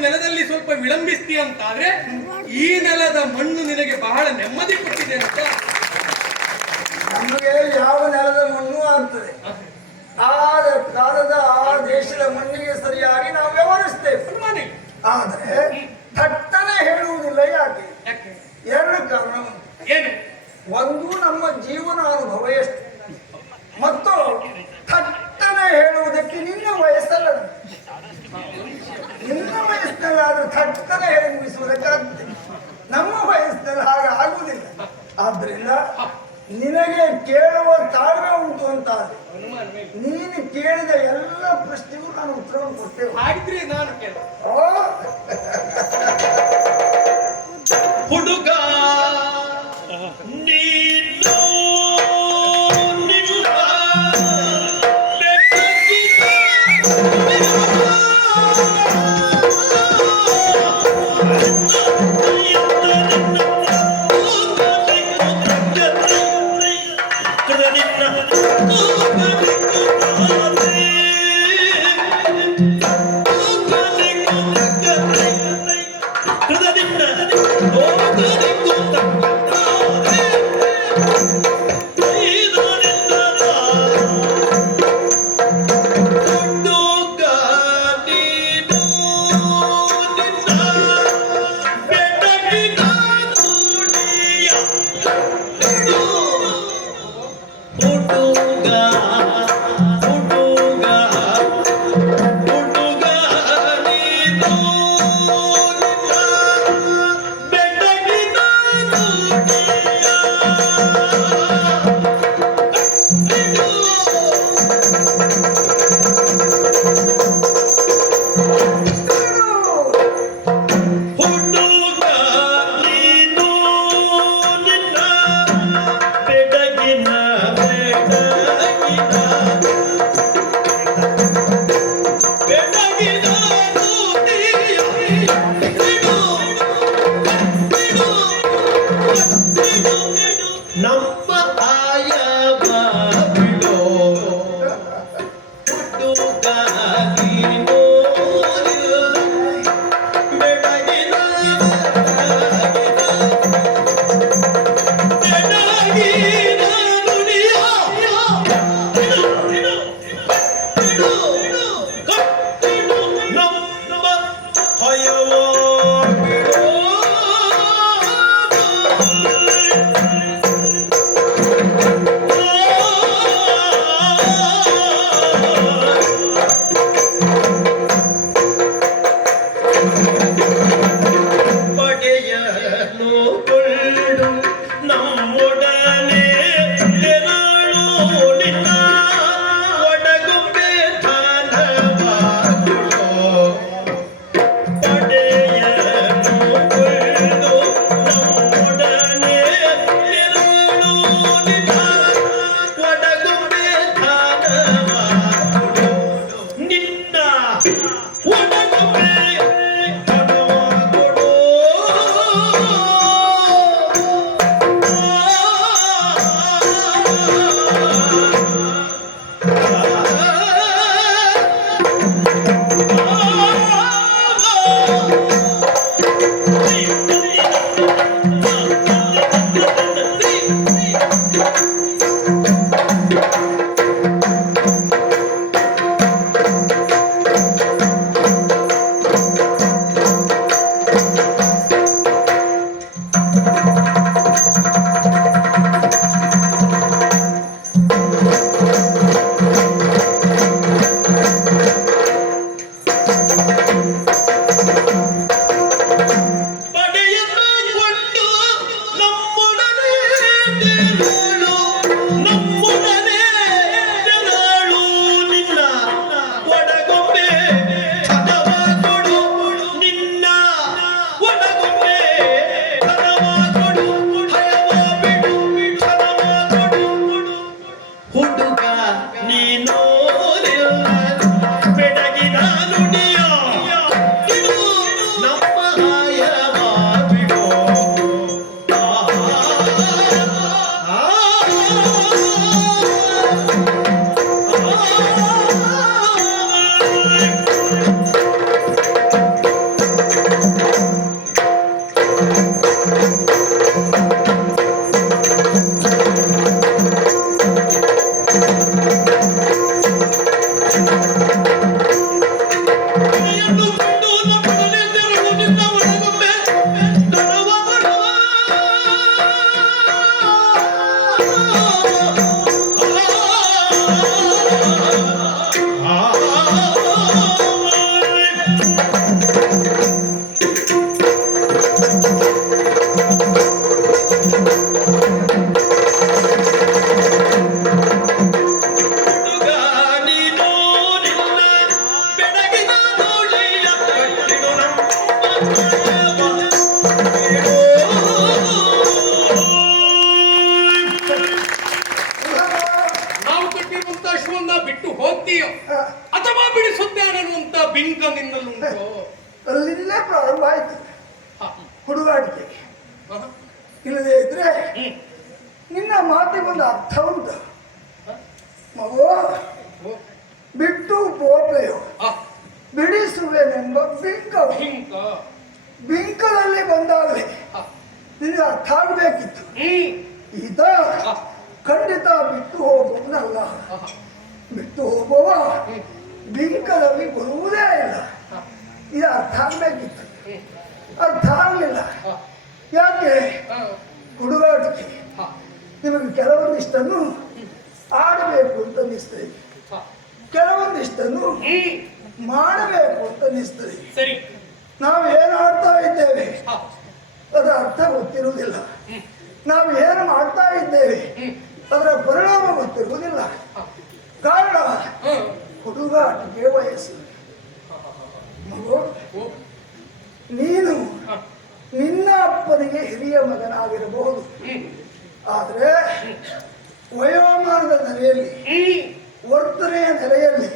ನೆಲದಲ್ಲಿ ಸ್ವಲ್ಪ ವಿಳಂಬಿಸ್ತಿ ಅಂತಾದ್ರೆ ಈ ನೆಲದ ಮಣ್ಣು ನಿನಗೆ ಬಹಳ ನೆಮ್ಮದಿ ಕೊಟ್ಟಿದೆ ಅಂತ. ನಮಗೆ ಯಾವ ನೆಲದ ಮಣ್ಣು ಆಗ್ತದೆ? ಆ ಕಾಲದ ಆ ದೇಶದ ಮಣ್ಣಿಗೆ ಸರಿಯಾಗಿ ನಾವು ವ್ಯವಹರಿಸ್ತೇವೆ. ಆದರೆ ಥಟ್ಟನೆ ಹೇಳುವುದಿಲ್ಲ ಯಾಕೆ? ಯಾಕೆ? ಎರಡು ಕಾರಣ. ಏನು? ಒಂದು ನಮ್ಮ ಜೀವನಾನುಭವ ಎಷ್ಟು? ಮತ್ತು ಥಟ್ಟನೆ ಹೇಳುವುದಕ್ಕೆ ನಿನ್ನ ವಯಸ್ಸಲ್ಲ ನಿನ್ನ ವಯಸ್ಸಿನಲ್ಲಾದ್ರೂ ಥಟ್ಟನೆ ಹೇಳಿ ಮುಗಿಸುವುದಕ್ಕಾಗ್ತದೆ ನಮ್ಮ ವಯಸ್ಸಿನಲ್ಲಿ ಹಾಗೆ ಆಗುವುದಿಲ್ಲ. ಆದ್ರಿಂದ ನಿನಗೆ ಕೇಳುವ ತಾಳ್ಮೆ ಉಂಟು ಅಂತ ನೀನು ಕೇಳಿದ ಎಲ್ಲ ಪ್ರಶ್ನೆಗೂ ನಾನು ಉತ್ತರವನ್ನು ಕೊಡ್ತೇವೆ ಹಾಗಿದ್ರೆ ನಾನು ಕೇಳ ಹುಡುಗ ಅರ್ಥ ಆಗಬೇಕಿತ್ತು. ಈತ. ಖಂಡಿತ ಬಿಟ್ಟು ಹೋಗುವನಲ್ಲ. ಬಿಟ್ಟು ಹೋಗುವ. ಬಿಂಕದಲ್ಲಿ ಬರುವುದೇ ಇಲ್ಲ ಇದು ಅರ್ಥ ಆಗಬೇಕಿತ್ತು. ಅರ್ಥ ಆಗಲಿಲ್ಲ ಯಾಕೆ. ಹುಡುಗಾಟಿಕೆ. ನಿಮಗೆ ಕೆಲವೊಂದಿಷ್ಟನ್ನು ಆಡಬೇಕು ಅಂತ ಅನ್ನಿಸ್ತದೆ. ಕೆಲವೊಂದಿಷ್ಟನ್ನು ಮಾಡಬೇಕು ಅಂತ ಅನ್ನಿಸ್ತದೆ ನಾವು ಏನು ಆಡ್ತಾ ಇದ್ದೇವೆ. ಅದರ ಅರ್ಥ ಗೊತ್ತಿರುವುದಿಲ್ಲ ನಾವು ಏನು ಮಾಡ್ತಾ ಇದ್ದೇವೆ ಅದರ ಪರಿಣಾಮ ಗೊತ್ತಿರುವುದಿಲ್ಲ. ಕಾರಣ ಹುಡುಗಾಟಿಗೆ ವಯಸ್ಸು ನೀನು ನಿನ್ನ ಅಪ್ಪನಿಗೆ ಹಿರಿಯ ಮಗನಾಗಿರಬಹುದು. ಆದರೆ ವಯೋಮಾನದ ನೆಲೆಯಲ್ಲಿ. ವರ್ತನೆಯ ನೆಲೆಯಲ್ಲಿ,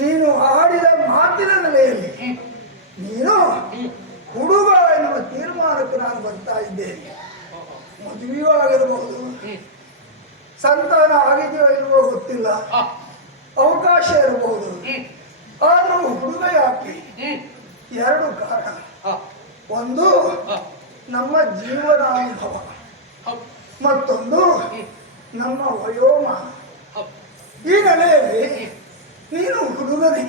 ನೀನು ಆಡಿದ ಮಾತಿನ ನೆಲೆಯಲ್ಲಿ, ನೀನು ಹುಡುಗ ನಾನು ಬರ್ತಾ ಇದ್ದೇನೆ ಮದುವೆಯೂ ಆಗಿರಬಹುದು ಸಂತಾನ ಆಗಿದೆಯೋ ಇಲ್ವೋ ಗೊತ್ತಿಲ್ಲ. ಅವಕಾಶ ಇರಬಹುದು. ಆದರೂ ಹುಡುಗ ಯಾಕೆ? ಎರಡು ಕಾರಣ. ಒಂದು, ನಮ್ಮ ಜೀವನ ಅನುಭವ ಮತ್ತೊಂದು, ನಮ್ಮ ವಯೋಮಾನ ಹೌದ್. ಈ ನೆಲೆಯಲ್ಲಿ ನೀನು ಹುಡುಗನೇ.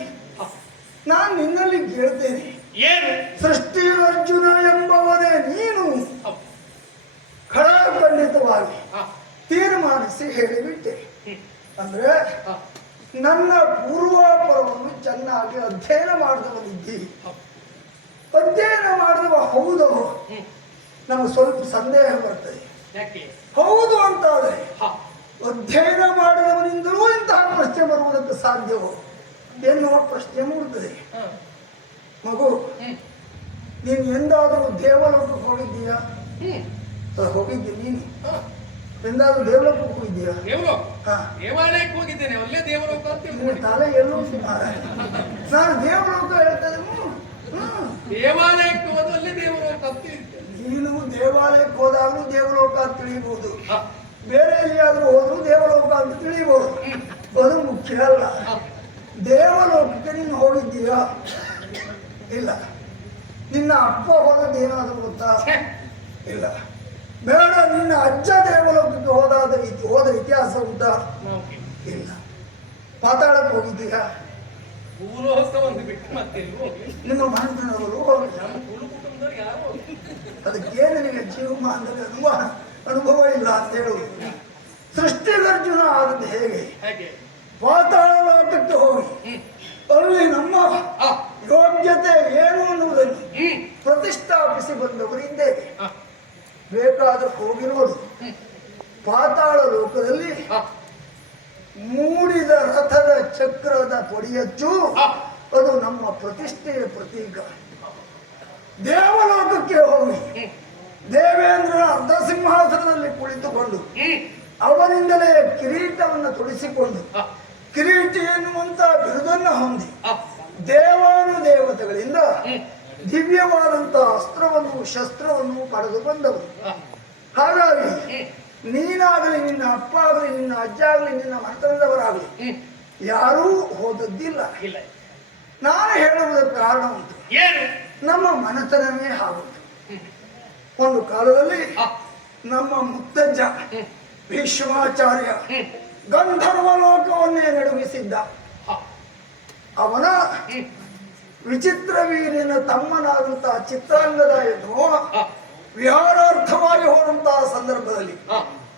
ನಾನು ನಿನ್ನಲ್ಲಿ ಕೇಳ್ತೇನೆ. ಏನು? ಸೃಷ್ಟಿ ಅರ್ಜುನ ಎಂಬವನೇ ನೀನು. ಖಡಾಖಂಡಿತವಾಗಿ. ತೀರ್ಮಾನಿಸಿ ಹೇಳಿಬಿಟ್ಟೆ. ಅಂದ್ರೆ. ನನ್ನ ಪೂರ್ವಾಪರವನ್ನು ಚೆನ್ನಾಗಿ ಅಧ್ಯಯನ ಮಾಡಿದವನಿದ್ದಿ. ಅಧ್ಯಯನ ಮಾಡಿದವ ಹೌದು ನಮ್ಗೆ ಸ್ವಲ್ಪ ಸಂದೇಹ ಬರ್ತದೆ. ಹೌದು ಅಂತಾದ್ರೆ ಆದರೆ ಅಧ್ಯಯನ ಮಾಡಿದವನಿಂದಲೂ ಇಂತಹ ಪ್ರಶ್ನೆ ಬರುವುದಕ್ಕೆ ಸಾಧ್ಯವೋ? ಎನ್ನುವ ಪ್ರಶ್ನೆ ಮೂಡುತ್ತದೆ. ಮಗು. ನೀನು ಎಂದಾದರೂ ದೇವಲೋಕಕ್ಕೆ ಹೋಗಿದ್ದೀಯಾ? ಹೋಗಿದ್ದೆ ನೀನು. ಎಂದಾದರೂ ದೇವಲೋಕಕ್ಕೆ ಹೋಗಿದ್ದೀಯಾ? ದೇವಾಲಯಕ್ಕೆ ಹೋಗಿದ್ದೇನೆ ಅಲ್ಲೇ ದೇವಲೋಕ ಅಂತ ತಲೆ ಎಲ್ಲೂ. ನಾನು ದೇವಲೋಕ ಹೇಳ್ತೇನೆ. ದೇವಾಲಯಕ್ಕೆ ಹೋದ ಅಲ್ಲೇ ದೇವಲೋಕ ಅಂತ. ನೀನು ದೇವಾಲಯಕ್ಕೆ ಹೋದಾಗಲೂ ದೇವಲೋಕ ಅಂತ ತಿಳಿಬಹುದು ಹ. ಬೇರೆ ಎಲ್ಲಿಯಾದ್ರೂ ಹೋದ್ರು ದೇವಲೋಕ ಅಂತ ತಿಳಿಬಹುದು ಅದು ಮುಖ್ಯ ಅಲ್ಲ. ದೇವಲೋಕಕ್ಕೆ ನೀನು ಹೋಗಿದ್ದೀಯಾ? ಇಲ್ಲ. ನಿನ್ನ ಅಪ್ಪ ಹೋದದ್ದೇನಾದ್ರೂ ಗೊತ್ತಾ? ಛೆ. ಇಲ್ಲ. ಬೇಡ ನಿನ್ನ ಅಜ್ಜ ದೇವಲೋಕಕ್ಕೆ ಹೋದಾದ ಹೋದ ಇತಿಹಾಸ ಉಂಟಾ. ಇಲ್ಲ. ಪಾತಾಳಕ್ಕೆ ಹೋಗಿದ್ದೀಯಾ? ನಿಮ್ಮ ಮನೆತನವರು ಅದಕ್ಕೇನು ನಿನಗೆ ಜೀವಮಾನದಲ್ಲಿ ಅನುಭವ ಅನುಭವ ಇಲ್ಲ ಅಂತ ಹೇಳುವುದು. ಸೃಷ್ಟಿಗರ್ಜುನ ಆದದ್ದು ಹೇಗೆ? ಹಾಗೆ? ಪಾತಾಳ ಲೋಕಕ್ಕೆ ಹೋಗಿ. ಅಲ್ಲಿ ನಮ್ಮ. ಯೋಗ್ಯತೆ ಏನು ಅನ್ನುವುದನ್ನು ಪ್ರತಿಷ್ಠಾಪಿಸಿ ಬಂದವರಿದ್ದೇವೆ ಹಿಂದೆ. ಬೇಕಾದ್ರೆ ಹೋಗಿ ನೋಡು. ಪಾತಾಳ ಲೋಕದಲ್ಲಿ ಮೂಡಿದ ರಥದ ಚಕ್ರದ ಪೊಡಿಯಚ್ಚು ಅದು ನಮ್ಮ ಪ್ರತಿಷ್ಠೆಯ ಪ್ರತೀಕ. ದೇವಲೋಕಕ್ಕೆ ಹೋಗಿ. ದೇವೇಂದ್ರ ದೇವೇಂದ್ರನ ಅರ್ಧ ಸಿಂಹಾಸನದಲ್ಲಿ ಕುಳಿತುಕೊಂಡು ಅವರಿಂದಲೇ ಕಿರೀಟವನ್ನು ತೊಡಿಸಿಕೊಂಡು ಕಿರೀಟ ಎನ್ನುವಂತ ಬಿರುದನ್ನು ಹೊಂದಿ. ದೇವಾನು ದೇವತೆಗಳಿಂದ ದಿವ್ಯವಾದಂತಹ ದಿವ್ಯವಾದಂತ ಅಸ್ತ್ರವನ್ನು ಶಸ್ತ್ರವನ್ನು ಪಡೆದು ಬಂದವರು ಹಾಗಾಗಿ. ನೀನಾಗಲಿ ನಿನ್ನ ಅಪ್ಪ ಆಗಲಿ ನಿನ್ನ ಅಜ್ಜ ಆಗಲಿ ನಿನ್ನ ಮನೆತನದವರಾಗಲಿ ಹ್ಮ್. ಯಾರೂ ಹೋದದ್ದಿಲ್ಲ. ನಾನು ಹೇಳುವುದಕ್ಕೆ ಕಾರಣ ಉಂಟು. ನಮ್ಮ ಮನೆತನವೇ ಆಗುವುದು ಒಂದು ಕಾಲದಲ್ಲಿ ನಮ್ಮ ಮುತ್ತಜ್ಜ ವಿಶ್ವಾಚಾರ್ಯ ಭೀಷ್ಮಾಚಾರ್ಯ. ಗಂಧರ್ವ ಲೋಕವನ್ನೇ ನಡುಗಿಸಿದ್ದ. ಅವನ. ವಿಚಿತ್ರ ವೀರ್ಯನ ತಮ್ಮನಾದಂತಹ ಚಿತ್ರಾಂಗದ ಎನ್ನುವ ವಿಹಾರಾರ್ಥವಾಗಿ ಹೋದಂತಹ ಸಂದರ್ಭದಲ್ಲಿ.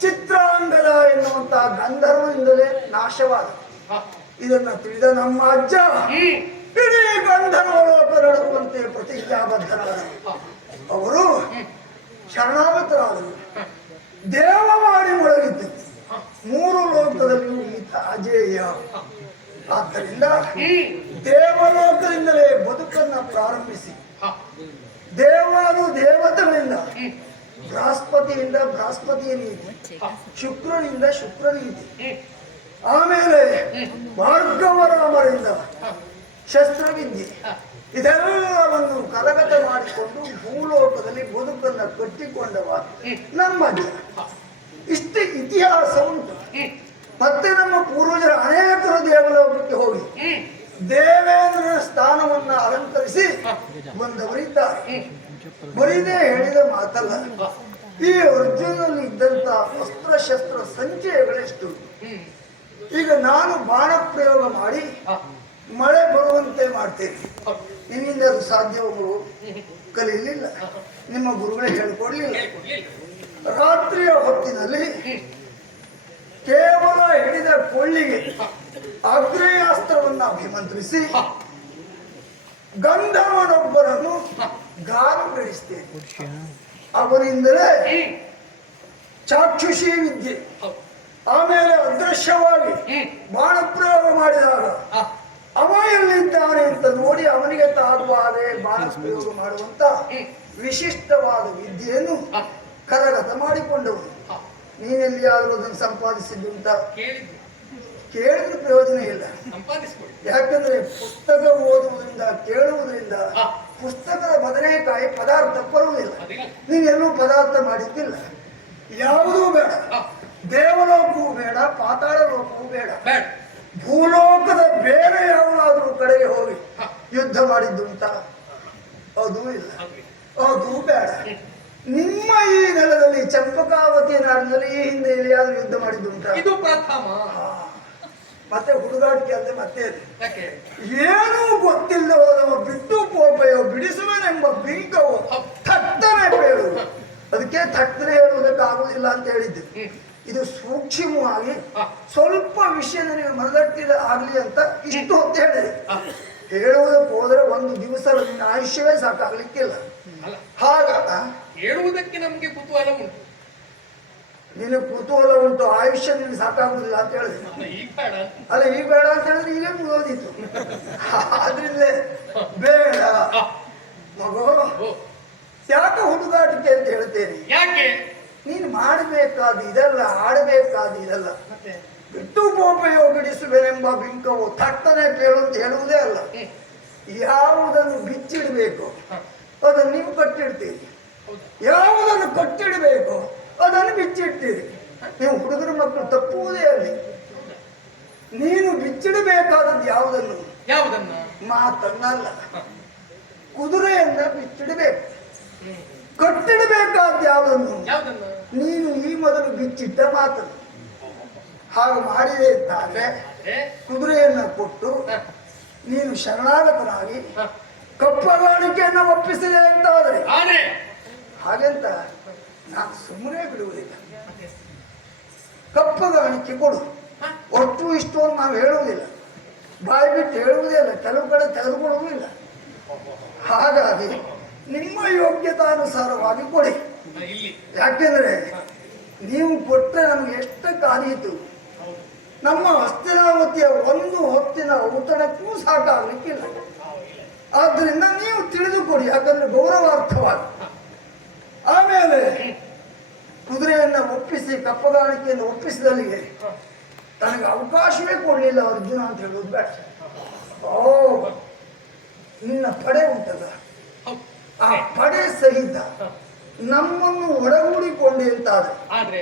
ಚಿತ್ರಾಂಗದ ಎನ್ನುವಂತಹ ಗಂಧರ್ವದಿಂದಲೇ ನಾಶವಾದ. ಇದನ್ನ ತಿಳಿದ ನಮ್ಮ ಅಜ್ಜ. ಇಡೀ ಗಂಧರ್ವ ಲೋಕ ಪ್ರತಿಜ್ಞಾಬದ್ಧರಾದ ಅವರು. ಶರಣಾಗತರಾದರು. ದೇವವಾಣಿ ಒಳಗಿದ್ದು ಮೂರು ಲೋಕದಲ್ಲಿಯೂ ಈತ ಅಜೇಯ ಆದ್ದರಿಂದ. ದೇವಲೋಕದಿಂದಲೇ ಬದುಕನ್ನ ಪ್ರಾರಂಭಿಸಿ. ದೇವನು ದೇವತನಿಂದ. ಬೃಹಸ್ಪತಿಯಿಂದ ಬೃಹಸ್ಪತಿಯ ನೀತಿ ಹ. ಶುಕ್ರನಿಂದ ಶುಕ್ರ ನೀತಿ ಹ್ಮ್. ಆಮೇಲೆ ಮಾರ್ಗವರಾಮರಿಂದ ಶಸ್ತ್ರವಿದ್ಯೆ. ಇದೆಲ್ಲವನ್ನು ಕರಗತ ಮಾಡಿಕೊಂಡು ಭೂಲೋಕದಲ್ಲಿ ಬದುಕನ್ನ ಕಟ್ಟಿಕೊಂಡವ ನಮ್ಮ ಇಷ್ಟು ಇತಿಹಾಸ ಉಂಟು. ಮತ್ತೆ ನಮ್ಮ ಪೂರ್ವಜರ ಅನೇಕರು ದೇವಲೋಕಕ್ಕೆ ಹೋಗಿ ದೇವೇಂದ್ರನ ಸ್ಥಾನವನ್ನ ಅಲಂಕರಿಸಿ ಬಂದವರಿದ್ದಾರೆ. ಬರೀದೇ ಹೇಳಿದ ಮಾತಲ್ಲ ಈ ಅರ್ಜುನಲ್ಲಿ ಇದ್ದಂತ ಅಸ್ತ್ರಶಸ್ತ್ರ ಸಂಚಯಗಳೆಷ್ಟು? ಈಗ ನಾನು ಬಾಣ ಪ್ರಯೋಗ ಮಾಡಿ ಮಳೆ ಬರುವಂತೆ ಮಾಡ್ತೇನೆ. ನಿನ್ನಿಂದ ಅದು ಸಾಧ್ಯವೋ ಗುರು ಕಲೀಲಿಲ್ಲ. ನಿಮ್ಮ ಗುರುಗಳೇ ಹೇಳ್ಕೊಡ್ಲಿಲ್ಲ. ರಾತ್ರಿಯ ಹೊತ್ತಿನಲ್ಲಿ ಕೇವಲ ಹಿಡಿದ ಕೊಳ್ಳಿಗೆ ಆಗ್ನೇಯಾಸ್ತ್ರವನ್ನ ಅಭಿಮಂತ್ರಿಸಿ ಗಂಧವನೊಬ್ಬರನ್ನು ಗಾರು ಗ್ರಹಿಸ್ತೇನೆ ಅವರಿಂದಲೇ ಚಾಕ್ಷುಷಿ ವಿದ್ಯೆ, ಆಮೇಲೆ ಅದೃಶ್ಯವಾಗಿ ಬಾಣ ಪ್ರಯೋಗ ಮಾಡಿದಾಗ ಅವ ಎಲ್ಲಿದ್ದಾನೆ ಅಂತ ನೋಡಿ ಅವನಿಗೆ ತಾಗುವಾದೆ ಬಾಣ ಪ್ರಯೋಗ ಮಾಡುವಂತ ವಿಶಿಷ್ಟವಾದ ವಿದ್ಯೆಯನ್ನು ಕರಗತ ಮಾಡಿಕೊಂಡವನು. ನೀನೆಲ್ಲಿಯಾದರೂ ಅದನ್ನು ಸಂಪಾದಿಸಿದ್ದುಂಟ ಅಂತ? ಕೇಳಿದ್ರೆ ಪ್ರಯೋಜನ ಇಲ್ಲ. ಯಾಕಂದ್ರೆ ಪುಸ್ತಕ ಓದುವುದರಿಂದ ಕೇಳುವುದರಿಂದ. ಪುಸ್ತಕದ ಬದನೆಕಾಯಿ ಪದಾರ್ಥ ಬರುವುದಿಲ್ಲ. ನೀನೆಲ್ಲೂ ಪದಾರ್ಥ ಮಾಡಿದ್ದಿಲ್ಲ. ಯಾವುದೂ ಬೇಡ. ದೇವಲೋಕವೂ ಬೇಡ ಪಾತಾಳ ಲೋಕವೂ ಬೇಡ. ಭೂಲೋಕದ ಬೇರೆ ಯಾವುದಾದ್ರೂ ಕಡೆಗೆ ಹೋಗಿ ಯುದ್ಧ ಯುದ್ಧ ಅಂತ? ಅದೂ ಇಲ್ಲ. ಅದು ಬೇಡ. ನಿಮ್ಮ ಈ ನೆಲದಲ್ಲಿ ಚಂಪಕಾವತಿ ನಾಡಿನಲ್ಲಿ ಈ ಹಿಂದೆ ಎಲ್ಲಿಯಾದ್ರೂ ಯುದ್ಧ ಮಾಡಿದ್ದುಂಟ? ಇದು ಪ್ರಥಮ. ಮತ್ತೆ ಹುಡುಗಾಟಿಕೆ ಅಂದ್ರೆ ಮತ್ತೆ. ಯಾಕೆ? ಏನೂ ಗೊತ್ತಿಲ್ಲವೋ ಬಿಟ್ಟು ಪೋಪೆಯೋ ಬಿಡಿಸುವೆನೆಂಬ ಬಿಂಕವೋ ಥಟ್ಟನೆ ಬೇಡು ಅದಕ್ಕೆ ಥಟ್ಟನೆ ಹೇಳುವುದಕ್ಕಾಗುವುದಿಲ್ಲ ಅಂತ ಹೇಳಿದ್ದೆ. ಇದು ಸೂಕ್ಷ್ಮವಾಗಿ ಸ್ವಲ್ಪ ವಿಷಯ ನನಗೆ ಮನದಟ್ಟಿದ ಆಗ್ಲಿ ಅಂತ ಇಷ್ಟು ಅಂತ ಹೇಳಿದೆ. ಹೇಳುವುದಕ್ಕೆ ಹೋದ್ರೆ ಒಂದು ದಿವಸ ನಿನ್ನ ಆಯುಷ್ಯವೇ ಸಾಕಾಗ್ಲಿಕ್ಕಿಲ್ಲ. ಹಾಗಾಗ ಹಾಗ ಹೇಳುವುದಕ್ಕೆ ನಮಗೆ ಕುತೂಹಲ ಉಂಟು. ನಿನ್ನ ಕುತೂಹಲ ಉಂಟು ಆಯುಷ್ಯ ನಿನಗೆ ಸಾಕಾಗುದಿಲ್ಲ ಅಂತ ಹೇಳಿದ್ರೆ ಅಲ್ಲ, ಈಗ ಬೇಡ ಅಂತ. ಅಲ್ಲ ಈಗ ಬೇಡ ಅಂತ ಹೇಳಿದ್ರೆ ಈಗ ಮುಗಿದಿತ್ತು ಆದ್ರಿಂದ ಬೇಡ. ಮಗೋ ಯಾಕೆ ಹುಡುಗಾಟಿಕೆ ಅಂತ ಹೇಳ್ತೇನೆ? ಯಾಕೆ? ನೀನು ಮಾಡಬೇಕಾದ ಇದಲ್ಲ ಆಡಬೇಕಾದ ಇದಲ್ಲ. ಬಿಟ್ಟು ಪೋಪೆಯೋ ಬಿಡಿಸುವೆನೆಂಬ ಬಿಂಕವು ತಟ್ಟನೆ ಕೇಳು ಅಂತ ಹೇಳುವುದೇ ಅಲ್ಲ. ಯಾವುದನ್ನು ಬಿಚ್ಚಿಡಬೇಕು. ಅದನ್ನು ನೀವು ಕಟ್ಟಿಡ್ತೀರಿ? ಯಾವುದನ್ನು ಕಟ್ಟಿಡಬೇಕು? ಅದನ್ನು ಬಿಚ್ಚಿಡ್ತೀರಿ. ನೀವು ಹುಡುಗರು ಮಕ್ಕಳು ತಪ್ಪುವುದೇ ಅಲ್ಲಿ. ನೀನು ಬಿಚ್ಚಿಡಬೇಕಾದದ್ದು ಯಾವುದನ್ನು? ಯಾವುದನ್ನು? ಮಾತನ್ನಲ್ಲ. ಕುದುರೆಯನ್ನ ಬಿಚ್ಚಿಡಬೇಕು. ಕಟ್ಟಿಡಬೇಕಾದ ಯಾವುದನ್ನು? ನೀನು ಈ ಮೊದಲು ಬಿಚ್ಚಿಟ್ಟ ಮಾತನ್ನು. ಹಾಗೆ ಮಾಡಿದೆ ಏ? ಕುದುರೆಯನ್ನ ಕೊಟ್ಟು ನೀನು ಶರಣಾಗತನಾಗಿ ಕಪ್ಪಗಾಣಿಕೆಯನ್ನು ಒಪ್ಪಿಸಿದೆ ಅಂತಾದ್ರೆ ಆದ್ರೆ ಹಾಗೆಂತ ನಾನು ಸುಮ್ಮನೆ ಬಿಡುವುದಿಲ್ಲ. ಕಪ್ಪಗಾಣಿಕೆ ಕೊಡು. ಒಟ್ಟು ಇಷ್ಟು ಅಂತ ನಾವು ಹೇಳುವುದಿಲ್ಲ. ಬಾಯಿ ಬಿಟ್ಟು ಹೇಳುವುದೇ ಇಲ್ಲ. ಕೆಲವು ಕಡೆ ತೆಗೆದುಕೊಳ್ಳುವುದಿಲ್ಲ. ಹಾಗಾಗಿ ನಿಮ್ಮ ಯೋಗ್ಯತಾನುಸಾರವಾಗಿ ಕೊಡಿ. ಯಾಕೆಂದರೆ ನೀವು ಕೊಟ್ಟರೆ ನಮ್ಗೆ ಎಷ್ಟು ಹೌದು ನಮ್ಮ ಹಸ್ತಿನಾವತಿಯ ಒಂದು ಹೊತ್ತಿನ ಔತಣಕ್ಕೂ ಸಾಕಾಗಲಿಕ್ಕಿಲ್ಲ. ಆದ್ದರಿಂದ ನೀವು ತಿಳಿದುಕೊಡಿ ಯಾಕಂದ್ರೆ ಗೌರವಾರ್ಥವಾಗಿ ಆಮೇಲೆ ಕುದುರೆಯನ್ನ ಒಪ್ಪಿಸಿ ಕಪ್ಪಗಾಣಿಕೆಯನ್ನು ಒಪ್ಪಿಸಿದಲ್ಲಿಗೆ ನನಗೆ ಅವಕಾಶವೇ ಕೊಡಲಿಲ್ಲ ಅರ್ಜುನ ಅಂತ ಹೇಳೋದು ಬೇಡ. ಓ ನಿನ್ನ ಪಡೆ ಉಂಟದ ಆ ಪಡೆ ಸಹಿತ ನಮ್ಮನ್ನು ಒಡಗೂಡಿಕೊಂಡೆ ಅಂತಾದ್ರೆ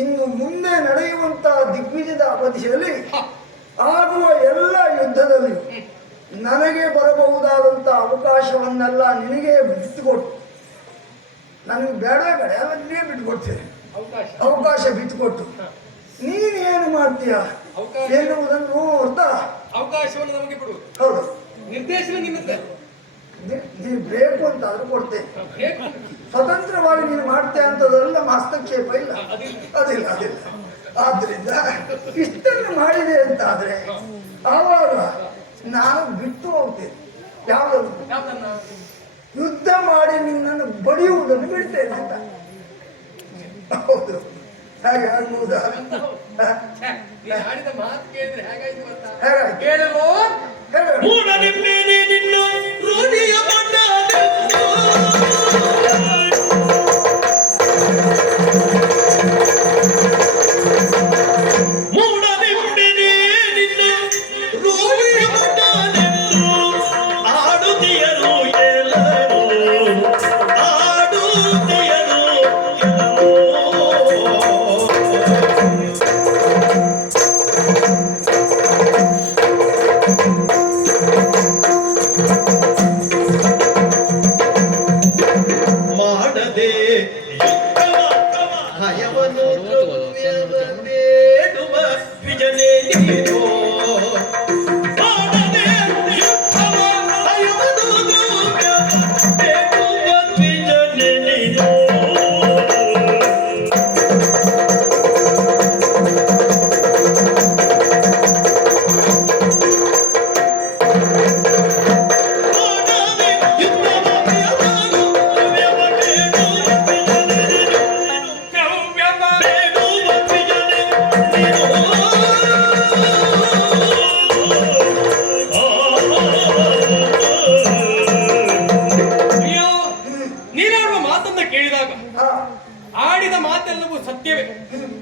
ಇನ್ನು ಮುಂದೆ ನಡೆಯುವಂತಹ ದಿಗ್ವಿಜಯದ ಅವಧಿಯಲ್ಲಿ ಆಗುವ ಎಲ್ಲ ಯುದ್ಧದಲ್ಲಿ ನನಗೆ ಬರಬಹುದಾದಂತ ಅವಕಾಶವನ್ನೆಲ್ಲ ನಿನಗೆ ಬಿಟ್ಟುಕೊಟ್ಟು ನನಗೆ ಬೇಡ ಬೇಡ ಅಲ್ಲ ನೀನೇ ಬಿಟ್ಟುಕೊಡ್ತೇನೆ. ಅವಕಾಶ. ಬಿಟ್ಟುಕೊಟ್ಟು. ನೀನು ಏನು ಮಾಡ್ತೀಯ? ಎನ್ನುವುದನ್ನು ನೋಡ್ತಾ. ಅವಕಾಶವನ್ನು ನಮಗೆ ಬಿಡು ಹೌದು. ನಿರ್ದೇಶನ ನಿಮ್ಮದೇ. ನೀನು ಬೇಕು ಅಂತ ಆದ್ರೂ ಕೊಡ್ತೇನೆ ಸ್ವತಂತ್ರವಾಗಿ ನೀನು ಮಾಡ್ತೆ ಅಂತದೆಲ್ಲ ಹಸ್ತಕ್ಷೇಪ ಇಲ್ಲ. ಅದಿಲ್ಲ. ಅದಿಲ್ಲ ಆದ್ರಿಂದ ಇಷ್ಟನ್ನು ಮಾಡಿದೆ ಅಂತಾದ್ರೆ ಆವಾಗ ನಾನು ಬಿಟ್ಟು ಹೋಗ್ತೇನೆ. ಯಾವ್ದನ್ನ? ಯುದ್ಧ ಮಾಡಿ ನಿನ್ನನ್ನು ಬಡಿಯುವುದನ್ನು ಬಿಡ್ತೇನೆ ಅಂತ. ಹೌದು ಹಾಗೆ ಆಗ್ಬಹುದಾ ಆಡಿದ ಮಾತು ಕೇಳಿದ್ರೆ ಹೇಗಾಯ್ತು ಅಂತ ಹೇಗಾಯ್ತು? ಕೇಳಲು ನಿನ್ನ ರೂಢಿಯ ಮಣ್ಣಾದೆಂದು.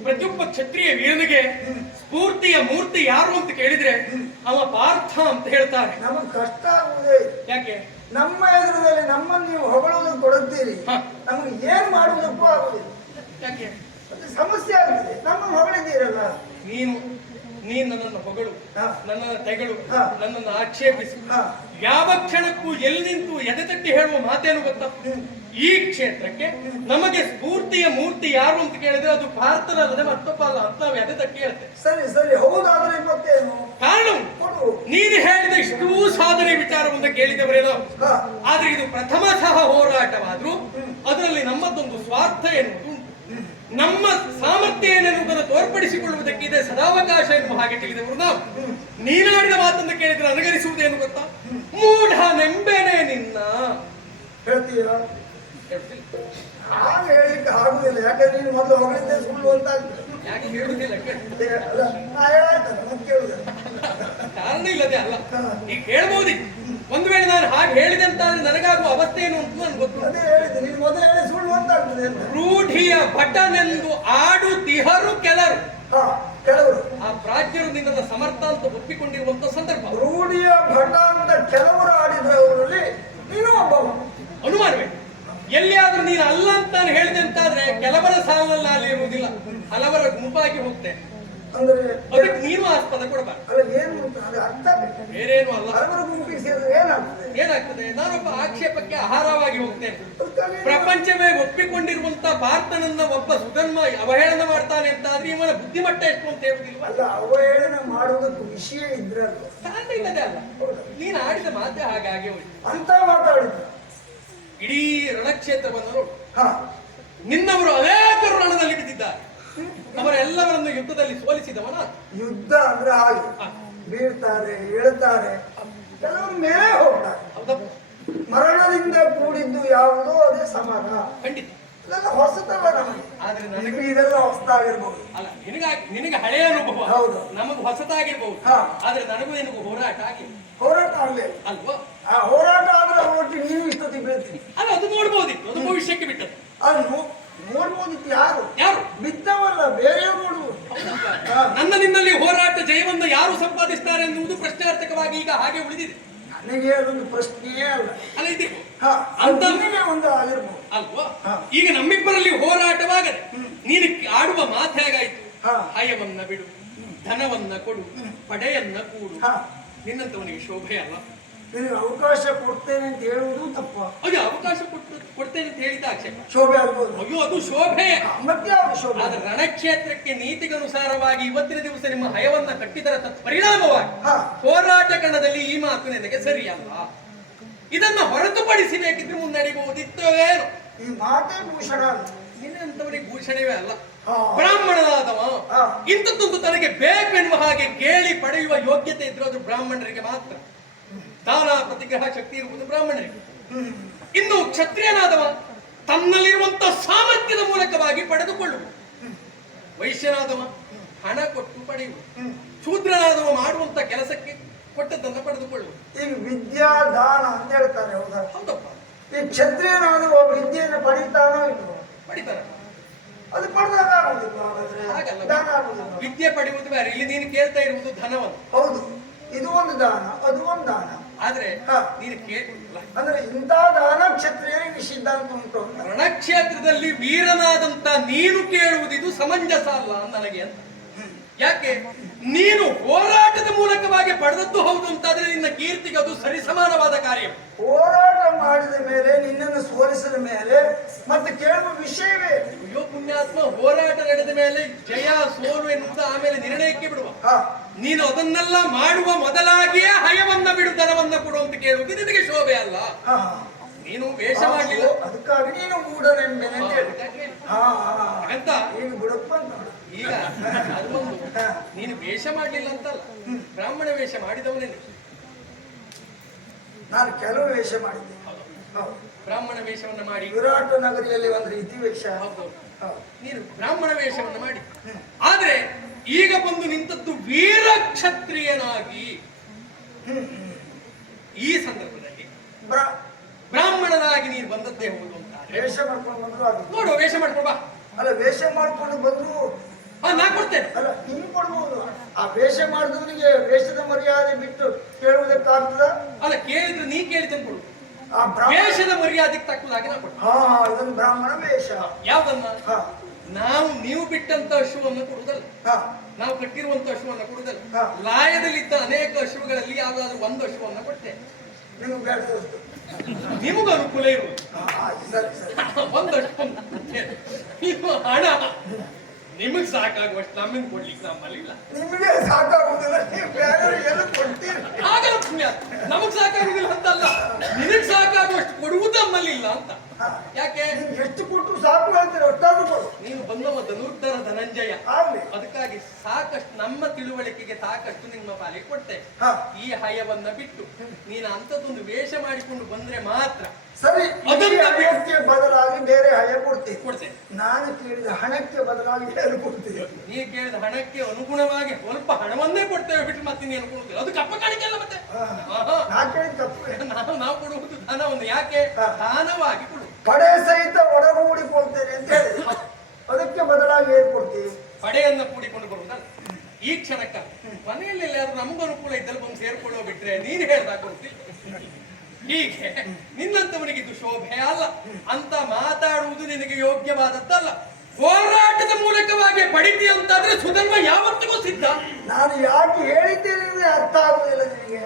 ಪ್ರತಿಯೊಬ್ಬ ಕ್ಷತ್ರಿಯ ವೀರನಿಗೆ ಸ್ಫೂರ್ತಿಯ ಮೂರ್ತಿ ಯಾರು ಅಂತ ಕೇಳಿದ್ರೆ ಅವ ಪಾರ್ಥ ಅಂತ ಹೇಳ್ತಾರೆ. ನಮಗೆ ಕಷ್ಟ ಆಗುವುದೇ. ಯಾಕೆ? ನಮ್ಮ ಎದುರದಲ್ಲಿ ನಮ್ಮನ್ನು ನೀವು ಹೊಗಳೋದನ್ನು ಕೊಡುತ್ತೀರಿ. ನಮಗೆ ಏನ್ ಮಾಡುವುದಕ್ಕೂ ಆಗುದಿಲ್ಲ ಯಾಕೆ? ಅದು ಸಮಸ್ಯೆ ಆಗುತ್ತದೆ. ನಮ್ಮನ್ನು ಹೊಗಳಿದ್ದೀರಲ್ಲ. ನೀನು ನೀನ್ ನನ್ನನ್ನು ಹೊಗಳು. ನನ್ನನ್ನು ತೆಗಳು. ನನ್ನನ್ನು ಆಕ್ಷೇಪಿಸು. ಯಾವ ಕ್ಷಣಕ್ಕೂ ಎಲ್ಲಿ ನಿಂತು ಎದೆ ತಟ್ಟಿ ಹೇಳುವ ಮಾತೇನು ಗೊತ್ತಾ? ಈ ಕ್ಷೇತ್ರಕ್ಕೆ ನಮಗೆ ಸ್ಫೂರ್ತಿಯ ಮೂರ್ತಿ ಯಾರು ಅಂತ ಕೇಳಿದ್ರೆ ಅದು ಭಾರತದಲ್ಲದೆ ಮತ್ತೊಬ್ಬ ಅಲ್ಲ. ಅಂತ ನಾವು ಅದೇ ಹೇಳ್ತೇವೆ. ಸರಿ ಸರಿ ಹೌದಾದ್ರೆ ಮತ್ತೇನು ಕಾರಣ ನೀನು ಹೇಳಿದ ಇಷ್ಟೂ ಸಾಧನೆ ವಿಚಾರವನ್ನು ಕೇಳಿದವರೇನೋ. ಆದ್ರೆ ಇದು ಪ್ರಥಮ ಸಹ ಹೋರಾಟವಾದ್ರೂ ಅದರಲ್ಲಿ ನಮ್ಮದೊಂದು ಸ್ವಾರ್ಥ ಎನ್ನುವುದು ನಮ್ಮ ಸಾಮರ್ಥ್ಯ ಏನೆನ್ನುವುದನ್ನು ತೋರ್ಪಡಿಸಿಕೊಳ್ಳುವುದಕ್ಕೆ ಇದೆ ಸದಾವಕಾಶ ಎನ್ನುವ ಹಾಗೆ ತಿಳಿದವರು ನಾವು. ನೀನಾಡಿದ ಮಾತನ್ನು ಕೇಳಿದ್ರೆ ಅನುಗರಿಸುವುದೇನು ಗೊತ್ತಾ? ಮೂಢ ನೆಂಬೆನೆ ನಿನ್ನ. ಹೇಳ್ತೀರಾ? ಹಾಗೆ ಹೇಳಲಿಕ್ಕೆ ಆಗುದಿಲ್ಲ. ಯಾಕಂದ್ರೆ ನೀನು ಮೊದಲು ಹೊಗಳಿದ್ದೆ ಸುಳ್ಳು ಅಂತ. ಯಾಕೆ ಹೇಳುದಿಲ್ಲ? ಅಲ್ಲ, ನಾ ಹೇಳಾಯ್ತಲ್ಲ, ಮತ್ತೆ. ಕಾರಣ ಇಲ್ಲದೆ ಅಲ್ಲ. ಈಗ ಹೇಳ್ಬೋದಿತ್ತು ಒಂದು ವೇಳೆ ನಾನು ಹಾಗೆ ಹೇಳಿದೆ ಅಂತ ಆದ್ರೆ ನನಗಾಗುವ ಅವಸ್ಥೆ ಏನು ಅಂತ ನನ್ಗೆ ಗೊತ್ತು. ಅದೇ ಹೇಳಿದ್ದು ನೀನು ಮೊದಲು ಹೇಳಿ ಸುಳ್ಳು ಅಂತ ಆಗ್ತದೆ ಅಂತ. ರೂಢಿಯ ಭಟನೆಂದು ಆಡು ತಿಹರು ಕೆಲರು. ಹಾ ಕೆಲವರು. ಆ ಪ್ರಾಜ್ಞರು ನಿನ್ನ ಸಮರ್ಥ ಅಂತ ಒಪ್ಪಿಕೊಂಡಿರುವಂತ ಸಂದರ್ಭ. ರೂಢಿಯ ಭಟ ಅಂತ ಕೆಲವರು ಆಡಿದವರಲ್ಲಿ ನೀನು ಒಬ್ಬವ. ಅನುಮಾನವೇ ಎಲ್ಲಿಯಾದ್ರೂ ನೀನು ಅಲ್ಲ ಅಂತ ನಾನು ಹೇಳಿದೆ ಅಂತಾದ್ರೆ ಕೆಲವರ ಸಾಲಲ್ಲ ಅಲ್ಲಿ ಇರುವುದಿಲ್ಲ. ಹಲವರ ಗುಂಪಾಗಿ ಹೋಗ್ತೇನೆ ಅಂದ್ರೆ ಅದಕ್ಕೆ ನೀನು ಆಸ್ಪದ ಕೊಡಬಾರ್ದು. ಅಲ್ಲ ಏನು ಅದು ಅರ್ಥ ಬೇರೇನು ಅಲ್ಲ. ಹಲವರ ಗುಂಪಿಗೆ ಸೇರಿದ್ರೆ ಏನಾಗ್ತದೆ? ಏನಾಗ್ತದೆ? ನಾನೊಬ್ಬ ಆಕ್ಷೇಪಕ್ಕೆ ಆಹಾರವಾಗಿ ಹೋಗ್ತೇನೆ. ಪ್ರಪಂಚವೇ ಒಪ್ಪಿಕೊಂಡಿರುವಂತ ಭಾರತನನ್ನ ಒಬ್ಬ ಸುಧರ್ಮ ಅವಹೇಳನ ಮಾಡ್ತಾನೆ ಅಂತ ಆದ್ರೆ ಇವನ ಬುದ್ಧಿಮಟ್ಟ ಎಷ್ಟು ಅಂತ ಹೇಳುದಿಲ್ವಾ? ಅಲ್ಲ ಅವಹೇಳನ ಮಾಡುವುದಕ್ಕೆ ವಿಷಯ ಇದ್ರೆ ಸಾಧ್ಯ ಇಲ್ಲದೆ ಅಲ್ಲ. ನೀನು ಆಡಿದ ಮಾತೆ ಹಾಗೆ ಹಾಗೆ ಹೋಯ್ತು. ಅಂತ ಮಾತಾಡಿದ್ರು ಇಡೀ ರಣಕ್ಷೇತ್ರವನ್ನು ನೋಡು. ಹಾ. ನಿನ್ನವರು ಅನೇಕರು ರಣದಲ್ಲಿ ಬಿದ್ದಿದ್ದಾರೆ ಅವರೆಲ್ಲವರನ್ನು ಯುದ್ಧದಲ್ಲಿ ಸೋಲಿಸಿದವನ ಯುದ್ಧ ಅಂದ್ರೆ ಹಾಗೆ. ಬೀಳ್ತಾರೆ ಹೇಳ್ತಾರೆ ಕೆಲವರು ಮೇಲೆ ಹೋಗ್ತಾರೆ ಮರಣದಿಂದ ಕೂಡಿದ್ದು ಯಾವುದೋ ಅದೇ ಸಮಾನ. ಖಂಡಿತ. ಇದೆಲ್ಲ ಹೊಸತಲ್ಲ ನಮಗೆ. ಆದ್ರೆ ನನಗೆ ನನಗೆ ಇದೆಲ್ಲ ಅಲ್ಲ ನಿನಗಾಗಿ ನಿನಗೆ ಹಳೆಯ ಅನುಭವ. ಹೌದು. ನಮಗ್ ಹೊಸತಾಗಿರ್ಬಹುದು. ಆದ್ರೆ ನನಗೂ ನಿನಗೂ ಹೋರಾಟ ಆಗಿ ಹೋರಾಟ ಆಗ್ಲಿ ಅಲ್ವಾ? ಆ ಹೋರಾಟ ಆದ್ರೆ ಒಟ್ಟಿಗೆ ನೀವು ಇಷ್ಟೊತ್ತಿಗೆ ಬೀಳ್ತೀನಿ ಅಲ್ಲ ಅದು ನೋಡ್ಬೋದಿತ್ತು ಅದು ಭವಿಷ್ಯಕ್ಕೆ ಬಿಟ್ಟದ್ದು. ಅದು ನೋ- ನೋಡ್ಬೋದಿತ್ತು ಯಾರು? ಯಾರು? ಬಿದ್ದವಲ್ಲ ಬೇರೆ ನೋಡುವುದು ಹಾ. ನನ್ನ ನಿನ್ನಲ್ಲಿ ಹೋರಾಟ ಜಯವನ್ನು ಯಾರು ಸಂಪಾದಿಸ್ತಾರೆ ಎನ್ನುವುದು ಪ್ರಶ್ನಾರ್ಥಕವಾಗಿ ಈಗ ಹಾಗೆ ಉಳಿದಿದೆ. ನನಗೆ ಅದೊಂದು ಪ್ರಶ್ನೆಯೇ ಅಲ್ಲ. ಅಲ್ಲ ಇದೆ ಹಾ ಅಂತ- ಅಂತ ಒಂದು ಆಗಿರ್ಬೋದು. ಅಲ್ವಾ? ಹಾ. ಈಗ ನಮ್ಮಿಬ್ಬರಲ್ಲಿ ಹೋರಾಟವಾಗದೆ ನೀನು ಆಡುವ ಮಾತು ಹೇಗಾಯ್ತು? ಹಾ. ಹಯವನ್ನ ಬಿಡು ಧನವನ್ನ ಕೊಡು ಪಡೆಯನ್ನ ಕೂಡು. ಹಾ. ನಿನ್ನಂತವನಿಗೆ ಶೋಭೆ ಅಲ್ಲ ನಿನಗೆ ಅವಕಾಶ ಕೊಡ್ತೇನೆ ಅಂತ ಹೇಳುವುದು ತಪ್ಪ. ಅಯ್ಯೋ ಅವಕಾಶ ಕೊಟ್ಟು ಕೊಡ್ತೇನೆ ಅಂತ ಹೇಳಿದ ಆಕ್ಷೇಪ. ಶೋಭೆ ಆಗ್ಬೋದು. ಅಯ್ಯೋ ಅದು ಶೋಭೆ. ಮತ್ತೆ ಶೋಭೆ? ಆದ್ರೆ ರಣಕ್ಷೇತ್ರಕ್ಕೆ ನೀತಿಗನುಸಾರವಾಗಿ ಇವತ್ತಿನ ದಿವಸ ನಿಮ್ಮ ಹಯವನ್ನ ಕಟ್ಟಿದರ ತತ್ಪರಿಣಾಮವಾಗಿ ಹಾ. ಹೋರಾಟ ಕಣದಲ್ಲಿ ಈ ಮಾತು ನಿನಗೆ ಸರಿಯಲ್ಲ. ಇದನ್ನ ಹೊರತುಪಡಿಸಿ ಬೇಕಿದ್ರೆ ಮುನ್ನಡೆಯಬಹುದಿತ್ತು ಏನು. ಈ ಮಾತೇ ಭೂಷಣ ಅಲ್ಲ. ನಿನ್ನಂತವರಿಗೆ ಭೂಷಣವೇ ಅಲ್ಲ. ಹಾ. ಬ್ರಾಹ್ಮಣನಾದವ. ಹಾ. ಇಂಥದ್ದೊಂದು ತನಗೆ ಬೇಕೆನ್ನುವ ಹಾಗೆ ಕೇಳಿ ಪಡೆಯುವ ಯೋಗ್ಯತೆ ಇದ್ರೆ ಅದು ಬ್ರಾಹ್ಮಣರಿಗೆ ಮಾತ್ರ. ದಾನ ಪ್ರತಿಗ್ರಹ ಶಕ್ತಿ ಇರುವುದು ಬ್ರಾಹ್ಮಣರಿಗೆ. ಇನ್ನು ಕ್ಷತ್ರಿಯನಾದವ ತನ್ನಲ್ಲಿರುವಂತ ಸಾಮರ್ಥ್ಯದ ಮೂಲಕವಾಗಿ ಪಡೆದುಕೊಳ್ಳುವುದು. ವೈಶ್ಯನಾದವ ಹಣ ಕೊಟ್ಟು ಪಡೆಯುವ ಶೂದ್ರನಾದವ ಮಾಡುವಂತ ಕೆಲಸಕ್ಕೆ ಕೊಟ್ಟದ್ದನ್ನು ಪಡೆದುಕೊಳ್ಳುವ ಈಗ ವಿದ್ಯಾ ದಾನ ಅಂತ ಹೇಳ್ತಾರೆ ಹೌದಾ? ಹೌದಪ್ಪ. ಈ ಕ್ಷತ್ರಿಯನಾದವ ವಿದ್ಯೆಯನ್ನು ಪಡಿತಾನೋ ಇಲ್ವೋ? ಪಡಿತಾರೆ ಅದು ಪಡೆದಾಗ ಆಗುದಿಲ್ಲ ಹಾಗಲ್ಲ. ದಾನ ಆಗುದಿಲ್ಲ ವಿದ್ಯೆ ಪಡೆಯುವುದು ಬೇರೆ. ಇಲ್ಲಿ ನೀನು ಕೇಳ್ತಾ ಇರುವುದು ಧನವನ್ನು. ಹೌದು. ಇದು ಒಂದು ದಾನ ಅದು ಒಂದು ದಾನ. ಆದ್ರೆ ಹಾ. ನೀನು ಕೇಳಿಲ್ಲ ಅಂದ್ರೆ ಇಂಥ ದಾನ ಕ್ಷತ್ರಿಯರಿಗೆ ನಿಷಿದ್ಧ ಅಂತ ಉಂಟು. ರಣಕ್ಷೇತ್ರದಲ್ಲಿ ವೀರನಾದಂತ ನೀನು ಕೇಳುವುದು ಇದು ಸಮಂಜಸ ಅಲ್ಲ ನನಗೆ ಅಂತ ಯಾಕೆ? ನೀನು ಹೋರಾಟದ ಮೂಲಕವಾಗಿ ಪಡೆದದ್ದು ಹೌದು ಅಂತಾದ್ರೆ ನಿನ್ನ ಕೀರ್ತಿಗೆ ಅದು ಸರಿಸಮಾನವಾದ ಕಾರ್ಯ. ಹೋರಾಟ ಮಾಡಿದ ಮೇಲೆ ನಿನ್ನನ್ನು ಸೋಲಿಸಿದ ಮೇಲೆ ಮತ್ತೆ ಕೇಳುವ ವಿಷಯವೇ? ಅಯ್ಯೋ ಪುಣ್ಯಾತ್ಮ ಹೋರಾಟ ನಡೆದ ಮೇಲೆ ಜಯ ಸೋಲು ಎನ್ನುವುದು ಆಮೇಲೆ ನಿರ್ಣಯಕ್ಕೆ ಬಿಡುವ. ನೀನು ಅದನ್ನೆಲ್ಲ ಮಾಡುವ ಮೊದಲಾಗಿಯೇ ಹಯವನ್ನ ಬಿಡು ಧನವನ್ನ ಕೊಡು ಅಂತ ಕೇಳುವುದು ನಿನಗೆ ಶೋಭೆ ಅಲ್ಲ. ನೀನು ವೇಷ ಅದಕ್ಕಾಗಿ ನೀನು ಮೂಡನೆಂಬೆ ಅಂತ ಈಗ ಬಿಡಪ್ಪ ನೀನು ವೇಷ ಮಾಡಲಿಲ್ಲ ಅಂತಲ್ಲ ಬ್ರಾಹ್ಮಣ ವೇಷ ಮಾಡಿದವನೇ ನೀನು. ಕೆಲವು ವೇಷ ಮಾಡಿದ್ದೆ. ಬ್ರಾಹ್ಮಣ ವೇಷವನ್ನು ಮಾಡಿ. ವಿರಾಟ ನಗರಿಯಲ್ಲಿ ಒಂದು ರೀತಿ ವೇಷ. ನೀನು ಬ್ರಾಹ್ಮಣ ವೇಷವನ್ನು ಮಾಡಿ. ಆದ್ರೆ ಈಗ ಬಂದು ನಿಂತದ್ದು ವೀರ ಕ್ಷತ್ರಿಯನಾಗಿ ಈ ಸಂದರ್ಭದಲ್ಲಿ ಬ್ರ- ಬ್ರಾಹ್ಮಣನಾಗಿ ನೀನು ಬಂದದ್ದೇ ಹೌದು ಅಂತ ವೇಷ ಮಾಡ್ಕೊಂಡು ಬಂದ್ರು ನೋಡು ವೇಷ ಮಾಡ್ಕೊಂಡು ಬಾ. ಅಲ್ಲ ವೇಷ ಮಾಡ್ಕೊಂಡು ಬಂದ್ರು ನಾ ಕೊಡ್ತೇನೆ. ಅಲ್ಲ ನೀನು ಕೊಡ್ಬೋದು ಆ ವೇಷ ಮಾಡಿದವನಿಗೆ ವೇಷದ ಮರ್ಯಾದೆ ಬಿಟ್ಟು ಕೇಳುವುದಕ್ಕಾಗ್ತದ? ಅಲ್ಲ ಕೇಳಿದ್ರೆ ನೀ ಕೇಳಿದ್ದನ್ನು ಕೊಡು. ಆ ವೇಷದ ಮರ್ಯಾದೆಗೆ ತಕ್ಕದಾಗಿ ನಾ ಕೊಡ್ತೇನೆ. ಹಾ ಇದೊಂದು ಬ್ರಾಹ್ಮಣ ವೇಷ. ಯಾವ್ದನ್ನ? ಹಾ. ನಾವು ನೀವು ಬಿಟ್ಟಂತ ಹಸುವನ್ನು ಕೊಡುವುದಲ್ಲ. ಹಾ. ನಾವು ಕಟ್ಟಿರುವಂತ ಹಸುವನ್ನು ಕೊಡುವುದಲ್ಲ. ಹಾ. ಲಾಯದಲ್ಲಿದ್ದ ಅನೇಕ ಹಸುಗಳಲ್ಲಿ ಯಾವ್ದಾದ್ರು ಒಂದು ಹಸುವನ್ನು ಕೊಟ್ಟೆ ನಿಮ್ಗೆ ಅನುಕೂಲ ಇರುವುದು. ಒಂದು. ನೀವು ಹಣ. ನಿಮಗ್ ಸಾಕಾಗುವಷ್ಟು ನಮ್ಮಿಂದ ಕೊಡ್ಲಿಕ್ಕೆ ನಮ್ಮಲ್ಲಿ ಇಲ್ಲ. ನಿಮಗೆ ಸಾಕಾಗುವುದಿಲ್ಲ ನೀವು ಬೇರೆಯವರಿಗೆಲ್ಲ ಕೊಡ್ತೀರಿ? ಆಗಲ್ಲ ಪುಣ್ಯ. ನಮಗ್ ಸಾಕಾಗುದಿಲ್ಲ ಅಂತಲ್ಲ. ನಿನಗ್ ಸಾಕಾಗುವಷ್ಟು ಕೊಡುವುದು ನಮ್ಮಲ್ಲಿ ಇಲ್ಲ ಅಂತ. ಯಾಕೆ? ಎಷ್ಟು ಕೊಟ್ಟು ಸಾಕು ಅಂತಾರೆ ಒಟ್ಟಾದ್ರೂ ಕೊಡು. ನೀನು ಬಂದವ ಧನುರ್ಧರ ಧನಂಜಯ. ಅದಕ್ಕಾಗಿ ಸಾಕಷ್ಟು ನಮ್ಮ ತಿಳುವಳಿಕೆಗೆ ಸಾಕಷ್ಟು ನಿಮ್ಮ ಪಾಲಿಗೆ ಕೊಡ್ತೇವೆ. ಈ ಹಯವನ್ನ ಬಿಟ್ಟು ನೀನು ಅಂಥದ್ದೊಂದು ವೇಷ ಮಾಡಿಕೊಂಡು ಬಂದ್ರೆ ಮಾತ್ರ ಸರಿ ಅದಕ್ಕೆ ಬದಲಾಗಿ ಬೇರೆ ಹಣ ಕೊಡ್ತೀನಿ. ಕೊಡ್ತೇನೆ. ನಾನು ಕೇಳಿದ ಹಣಕ್ಕೆ ಬದಲಾಗಿ ಏನು ಕೊಡ್ತೀನಿ? ನೀ ಕೇಳಿದ ಹಣಕ್ಕೆ ಅನುಗುಣವಾಗಿ ಸ್ವಲ್ಪ ಹಣವನ್ನೇ ಕೊಡ್ತೇವೆ ಬಿಟ್ಟು ಮತ್ತೆ ನೀನು ಕೊಡುತ್ತೆ ಅದು ಕಪ್ಪ ಕಾಣಿಕೆ ಅಲ್ಲ ಮತ್ತೆ. ನಾ ಕೇಳಿದ ತಪ್ಪು ನಾವು ನಾವು ಕೊಡುವುದು ದಾನವನ್ನು ಯಾಕೆ. ದಾನವಾಗಿ ಕೊಡು. ಪಡೆ ಸಹಿತ ಒಡಗೂಡಿ ಕೊಡ್ತೇನೆ ಅಂತ ಹೇಳಿ. ಅದಕ್ಕೆ ಬದಲಾಗಿ ಏನು ಕೊಡ್ತೀವಿ? ಪಡೆಯನ್ನ ಕೂಡಿಕೊಂಡು ಬರುವುದಲ್ಲ. ಈ ಕ್ಷಣಕ್ಕ ಮನೆಯಲ್ಲಿ ಎಲ್ಲಾದ್ರೂ ನಮಗೂ ಅನುಕೂಲ ಇದ್ದಲ್ಲಿ ಬಂದು ಸೇರ್ಕೊಳ್ಳೋ ಬಿಟ್ರೆ ನೀನು ಹೇಳ್ದಾಗ ಕೊಡ್ತಿಲ್ಲ ಹೀಗೆ ನಿನ್ನಂತವನಿಗೆ ಇದು ಶೋಭೆ ಅಲ್ಲ. ಅಂತ ಮಾತಾಡುವುದು ನಿನಗೆ ಯೋಗ್ಯವಾದದ್ದಲ್ಲ. ಹೋರಾಟದ ಮೂಲಕವಾಗಿ ಪಡಿತಿ ಅಂತಾದ್ರೆ ಸುಧರ್ಮ ಯಾವತ್ತಿಗೂ ಸಿದ್ಧ. ನಾನು ಯಾಕೆ ಹೇಳಿದ್ದೇನೆ ಅಂದ್ರೆ ಅರ್ಥ ಆಗುದಿಲ್ಲ ನಿನಗೆ.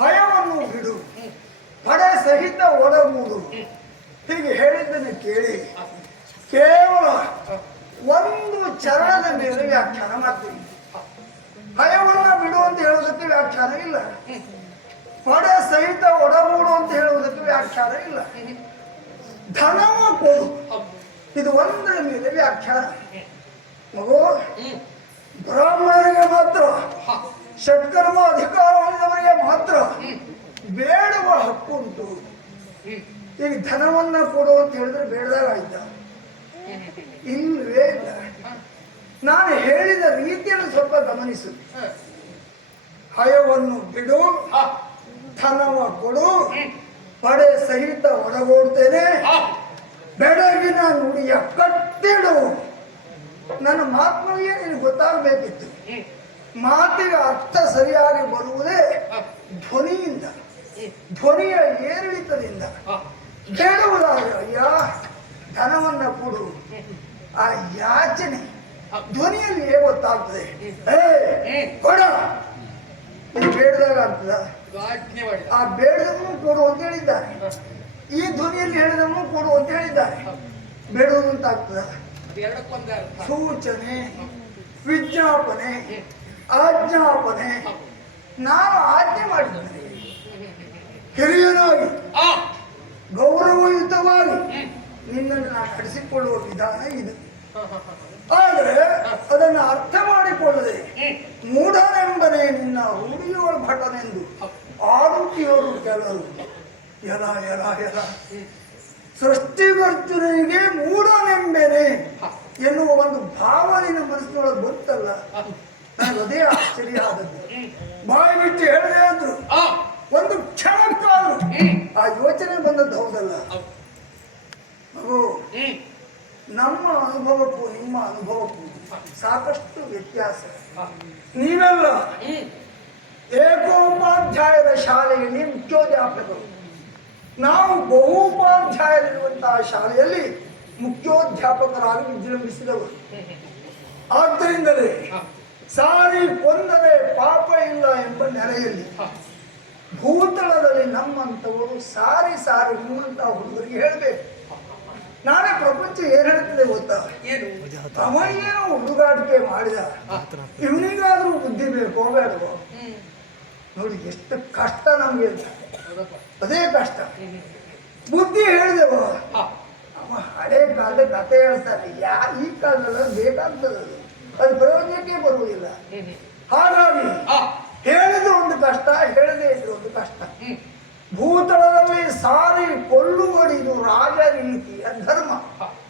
ಹಯವನ್ನು ಬಿಡು. ಪಡೆ ಸಹಿತ ಒಡಮೂಡು ಹೀಗೆ ಹೇಳಿದ್ದನ್ನು ಕೇಳಿ ಕೇವಲ ಒಂದು ಚರಣದ ಮೇಲೆ ವ್ಯಾಖ್ಯಾನ ಮಾಡ್ತೀನಿ. ಹಯವನ್ನು ಬಿಡು ಅಂತ ಹೇಳುವುದಕ್ಕೆ ವ್ಯಾಖ್ಯಾನ ಇಲ್ಲ. ಪಡೆ ಸಹಿತ ಒಡಮೂಡು ಅಂತ ಹೇಳುವುದಕ್ಕೆ ವ್ಯಾಖ್ಯಾನ ಇಲ್ಲ. ಧನವ ಕೊಡು. ಇದು ಒಂದರ ಮೇಲೆ ವ್ಯಾಖ್ಯಾನ. ಮಗು ಹ್ಮ್. ಬ್ರಾಹ್ಮಣರಿಗೆ ಮಾತ್ರ. ಷಟ್ಕರ್ಮ ಅಧಿಕಾರ ಹೊಂದಿದವರಿಗೆ ಮಾತ್ರ ಬೇಡುವ ಹಕ್ಕು ಉಂಟು ಈಗ ಧನವನ್ನ ಕೊಡು ಅಂತ ಹೇಳಿದ್ರೆ ಬೇಡದಾಗ ಆಯ್ತಾ ಇಲ್ಲವೇ ಇಲ್ಲ ನಾನು ಹೇಳಿದ ರೀತಿಯನ್ನು ಸ್ವಲ್ಪ ಗಮನಿಸು. ಹಯವನ್ನು ಬಿಡು, ಧನವ ಕೊಡು, ಪಡೆ ಸಹಿತ ಒಳಗೋಡ್ತೇನೆ. ಬೆಳಗಿನ ನುಡಿಯ ಕಟ್ಟಿಡು ನನ್ನ ಮಾತಿನೊಳಗೆ ನಿನಗೆ ಗೊತ್ತಾಗಬೇಕಿತ್ತು ಮಾತಿಗೆ ಅರ್ಥ ಸರಿಯಾಗಿ ಬರುವುದೇ ಧ್ವನಿಯಿಂದ ಧ್ವನಿಯ ಏರಿಳಿತದಿಂದ. ಕೇಳುವುದಾದ್ರೆ ಅಯ್ಯ ಧನವನ್ನ ಕೊಡು. ಆ ಯಾಚನೆ ಧ್ವನಿಯಲ್ಲಿ ಏ ಗೊತ್ತಾಗ್ತದೆ? ಏ ಕೊಡ. ಬೇಡದಾಗ ಆಗ್ತದ? ಆ ಬೇಡದವನು ಕೊಡು ಅಂತ ಹೇಳಿದ್ದಾರೆ ಈ ಧ್ವನಿಯಲ್ಲಿ ಹೇಳಿದವನು ಕೊಡು ಅಂತ ಹೇಳಿದ್ದಾರೆ ಬೇಡುವುದು ಅಂತ ಆಗ್ತದ? ಸೂಚನೆ ವಿಜ್ಞಾಪನೆ ಆಜ್ಞಾಪನೆ ನಾನು ಆಜ್ಞೆ ಮಾಡಿದ್ದೇನೆ ಹಿರಿಯನಾಗಿ ಆ, ಗೌರವಯುತವಾಗಿ. ನಿನ್ನನ್ನು ನಾನು ನಡೆಸಿಕೊಳ್ಳುವ ವಿಧಾನ ಇದು. ಆದರೆ ಅದನ್ನು ಅರ್ಥ ಮಾಡಿಕೊಳ್ಳದೆ. ಮೂಢನೆಂಬನೆ ನಿನ್ನ ರೂಢಿಯೋಳ ಭಟನೆಂದು ಆರೋಗ್ಯವರು ಕೆಲವರು ಎಲ ಎಲ ಎಲ ಸೃಷ್ಟಿಕರ್ತನಿಗೆ ಮೂಢನೆಂಬೆನೆ. ಎನ್ನುವ ಒಂದು ಭಾವನೆಯ ಮನಸ್ಸಿನೊಳಗೆ ಬಂತಲ್ಲ ಅದೇ ಆಶ್ಚರ್ಯ ಆದದ್ದು. ಬಾಯಿ ಬಿಟ್ಟು ಹೇಳದೆ ಅಂದ್ರು. ಒಂದು ಕ್ಷಣ ಹ್ಮ್. ಆ ಯೋಚನೆ ಬಂದದ್ದು ಹೌದಲ್ಲ? ಹೌದು. ಮಗು ನಮ್ಮ ಅನುಭವಕ್ಕೂ ನಿಮ್ಮ ಅನುಭವಕ್ಕೂ ಸಾಕಷ್ಟು ವ್ಯತ್ಯಾಸ. ನೀವೆಲ್ಲ. ಏಕೋಪಾಧ್ಯಾಯದ ಶಾಲೆಯಲ್ಲಿ ಮುಖ್ಯೋಧ್ಯಾಪಕರು. ನಾವು ಬಹುಪಾಧ್ಯಾಯರಿರುವಂತಹ ಶಾಲೆಯಲ್ಲಿ ಮುಖ್ಯೋಧ್ಯಾಪಕರಾಗಿ ವಿಜೃಂಭಿಸಿದವರು. ಆದ್ದರಿಂದಲೇ. ಸಾರಿ ಕೊಂದರೆ ಪಾಪ ಇಲ್ಲ ಎಂಬ ನೆಲೆಯಲ್ಲಿ ಭೂತಳದಲ್ಲಿ ನಮ್ಮಂಥವರು ಸಾರಿ ಸಾರಿ ಹೂವಂತ ಹುಡುಗರಿಗೆ ಹೇಳಬೇಕು. ನಾಳೆ ಪ್ರಪಂಚ ಏನ್ ಹೇಳ್ತದೆ ಗೊತ್ತಾ? ಏನು? ಅವ ಏನೋ ಹುಡುಗಾಟಿಕೆ ಮಾಡಿದ. ಇವನಿಗಾದ್ರೂ ಬುದ್ಧಿ ಬೇಕು ಬೇಡವೋ ನೋಡಿ ಎಷ್ಟು ಕಷ್ಟ ನಮ್ಗೆ. ಅದೇ ಕಷ್ಟ. ಬುದ್ಧಿ ಹೇಳಿದೆವು. ಅವ ಹಳೆ ಕಾಲದ ಕತೆ ಹೇಳ್ತಾರೆ ಯಾ ಈ ಕಾಲದಲ್ಲಿ ಬೇಕಾಗ್ತದೆ ಅದು. ಅದು ಪ್ರಯೋಜನಕ್ಕೆ ಬರುವುದಿಲ್ಲ. ಹಾಗಾಗಿ ಹೇಳಿದ್ರೆ ಹೇಳಿದ ಒಂದು ಕಷ್ಟ ಹೇಳದೇ ಇದ್ರೆ ಒಂದು ಕಷ್ಟ. ಭೂತಳದಲ್ಲಿ ಸಾರಿ ಕೊಳ್ಳುವುದು ಇದು ರಾಜ ರೀತಿಯ ಧರ್ಮ.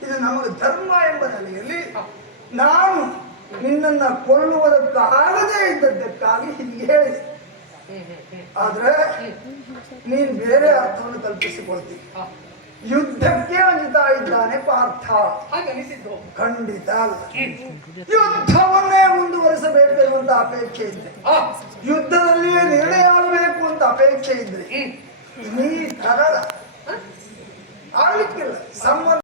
ಇದು ನಮಗೆ ಧರ್ಮ ಎಂಬ ನೆಲೆಯಲ್ಲಿ ನಾನು ನಿನ್ನನ್ನ ಕೊಲ್ಲುವುದಕ್ಕಾಗದೇ ಇದ್ದದ್ದಕ್ಕಾಗಿ ಹೀಗೆ ಹೇಳಿದೆ. ಆದ್ರೆ ನೀನ್ ಬೇರೆ ಅರ್ಥವನ್ನು ಕಲ್ಪಿಸಿಕೊಳ್ತೀನಿ. ಯುದ್ಧಕ್ಕೆ ಅಂಜುತ್ತಾ ಇದ್ದಾನೆ ಪಾರ್ಥ. ಹಾಗನಿಸಿದ್ದು. ಖಂಡಿತ ಅಲ್ಲ. ಯುದ್ಧವನ್ನೇ ಮುಂದುವರಿಸಬೇಕು ಅಂತ ಅಪೇಕ್ಷೆ ಇದ್ರೆ ಯುದ್ಧದಲ್ಲಿ ಯುದ್ಧದಲ್ಲಿಯೇ ನಿರ್ಣಯ ಆಗಬೇಕು ಅಂತ ಅಪೇಕ್ಷೆ ಇದ್ರೆ. ನೀ ಕರಳ ಆಗ್ಲಿಕ್ಕಿಲ್ಲ. ಸಂಬಂಧ